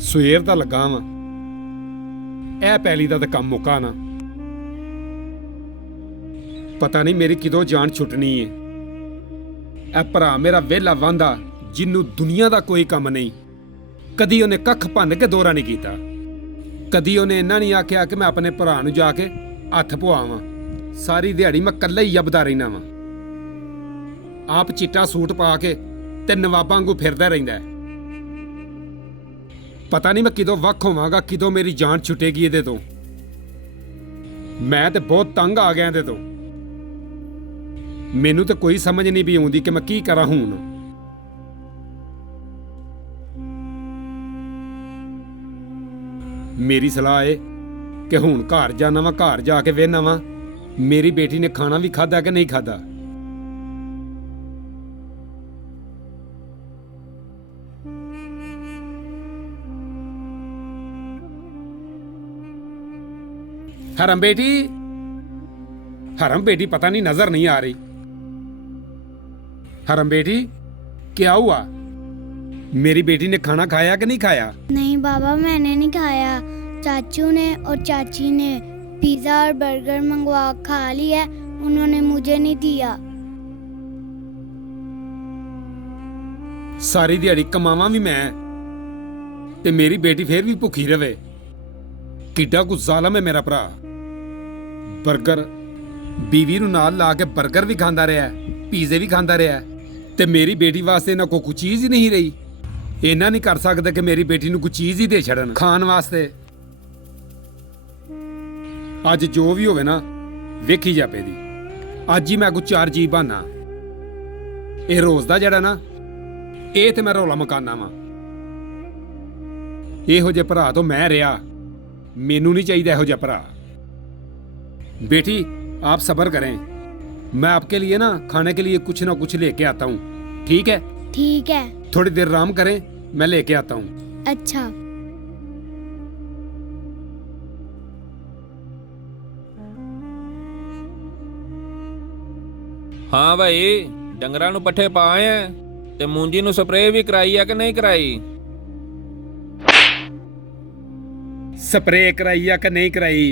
ਸਵੇਰ ਦਾ ਲੱਗਾ ਵਾਂ, ਇਹ ਪੈਲੀ ਦਾ ਤਾਂ ਕੰਮ ਮੁੱਕਾ ਨਾ। ਪਤਾ ਨਹੀਂ ਮੇਰੀ ਕਿਦੋਂ ਜਾਨ ਛੁੱਟਣੀ ਏ। ਇਹ ਭਰਾ ਮੇਰਾ ਵਿਹਲਾ ਵਾਂਦਾ, ਜਿਹਨੂੰ ਦੁਨੀਆ ਦਾ ਕੋਈ ਕੰਮ ਨਹੀਂ। ਕਦੀ ਉਹਨੇ ਕੱਖ ਭੰਨ ਕੇ ਦੋਰਾ ਨਹੀਂ ਕੀਤਾ। ਕਦੀ ਉਹਨੇ ਇੰਨਾ ਨਹੀਂ ਆਖਿਆ ਕਿ ਮੈਂ ਆਪਣੇ ਭਰਾ ਨੂੰ ਜਾ ਕੇ ਹੱਥ ਪਵਾਵਾਂ। ਸਾਰੀ ਦਿਹਾੜੀ ਮੈਂ ਇਕੱਲਾ ਹੀ ਯਬਦਾ ਰਹਿਣਾ ਵਾਂ। ਆਪ ਚਿੱਟਾ ਸੂਟ ਪਾ ਕੇ ਤੇ ਨਵਾਬਾਂ ਵਾਂਗੂ ਫਿਰਦਾ ਰਹਿੰਦਾ ਹੈ। ਪਤਾ ਨਹੀਂ ਮੈਂ ਕਿਦੋਂ ਵੱਖ ਹੋਵਾਂਗਾ, ਕਿਦੋਂ ਮੇਰੀ ਜਾਨ ਛੁੱਟੇਗੀ ਇਹਦੇ ਤੋਂ। ਮੈਂ ਤੇ ਬਹੁਤ ਤੰਗ ਆ ਗਿਆ ਇਹਦੇ ਤੋਂ। ਮੈਨੂੰ ਤਾਂ ਕੋਈ ਸਮਝ ਨਹੀਂ ਵੀ ਆਉਂਦੀ ਕਿ ਮੈਂ ਕੀ ਕਰਾਂ ਹੁਣ। ਮੇਰੀ ਸਲਾਹ ਏ ਕਿ ਹੁਣ ਘਰ ਜਾਣਾ ਵਾ, ਘਰ ਜਾ ਕੇ ਵੇਖਣਾ ਵਾ ਮੇਰੀ ਬੇਟੀ ਨੇ ਖਾਣਾ ਵੀ ਖਾਧਾ ਕਿ ਨਹੀਂ ਖਾਧਾ। हरम बेटी पता नहीं नजर नहीं आ रही। हरम बेटी क्या हुआ? मेरी बेटी ने खाना खाया कि नहीं खाया? नहीं बाबा, मैंने नहीं खाया। चाचू ने और चाची ने पिज्जा और बर्गर मंगवा खा लिया, उन्होंने मुझे नहीं दिया। सारी दिहाड़ी कमावा भी मैं ते मेरी बेटी फिर भी भुखी रवे। किड्डा कुछ जालम है मेरा भरा। बर्गर बीवी नूं नाल ला के बर्गर भी खांदा रहा, पीजे भी खांदा रहा, ते मेरी बेटी वास्ते इन्हां कोई चीज़ ही नहीं रही। इन्ना नहीं कर सकते कि मेरी बेटी नूं कोई चीज़ ही दे छड़न खाण वास्ते। अज जो भी होवे ना वेखी जापे दी। अज ही मैं कोई चार जी बहाना। ये रोज़ दा जड़ा ना ये ते मैं रौला मकाना वा। इहो जे भरा तो मैं रहा, मैनू नहीं चाहिए इहो जिहा भरा। बेटी आप सब्र करें, मैं आपके लिए ना खाने के लिए कुछ ना कुछ लेके आता हूँ, ठीक है? ठीक है। थोड़ी देर आराम करें, मैं लेके आता हूँ। अच्छा। हाँ भाई, डंगरां नूं पट्ठे पाए हैं ते मूंजी नूं स्प्रे भी कराई है कि नहीं कराई? स्प्रे कराई या कि नहीं कराई?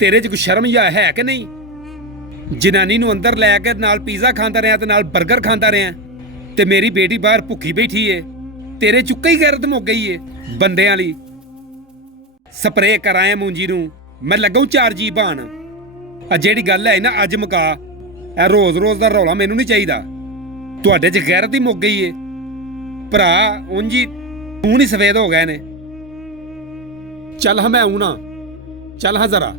तेरे च कोई शर्म या है कि नहीं? जनानी नूं अंदर लैके नाल पिज़्ज़ा खांदा रहा ते नाल बर्गर खांदा रहा, ते मेरी बेटी बाहर भुखी बैठी है। तेरे चुक्का ही गैरत मुक गई है बंदे वाली। स्प्रे कराया मूंजी नूं, मैं लगा चार जी बहान। आ जेड़ी गल है ना अज मुका। ए रोज रोज दा रौला मैनू नहीं चाहिदा। तुहाडे च गैरत ही मुक गई है भरा। उंज ही खून ही सफेद हो गए ने। चल हाँ मैं आऊँ ना, चल हाँ जरा।